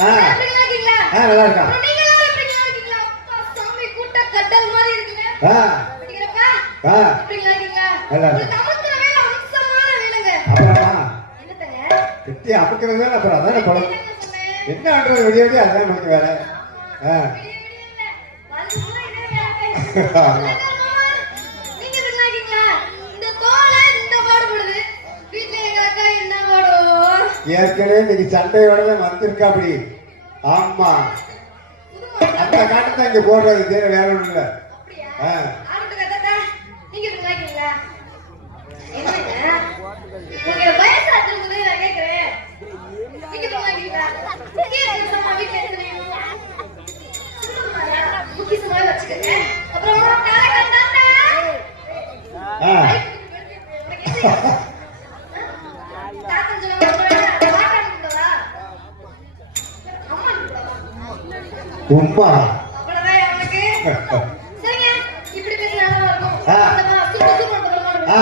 நல்லா இருக்கான் கட்டி அப்புக்கிறது அப்புறம்? அதான படம் என்ன ஆண்டு வெளியே அதான் நமக்கு வேற ஏற்கனவே இன்னைக்கு சண்டையோட வந்திருக்கா அப்படி. ஆமா அந்த காட்டு இங்க போடுறது தீர வேற ஒண்ணு இல்ல வச்சுக்கோங்க உப்பா இப்படி பேசினா நல்லா இருக்கும். ஆ.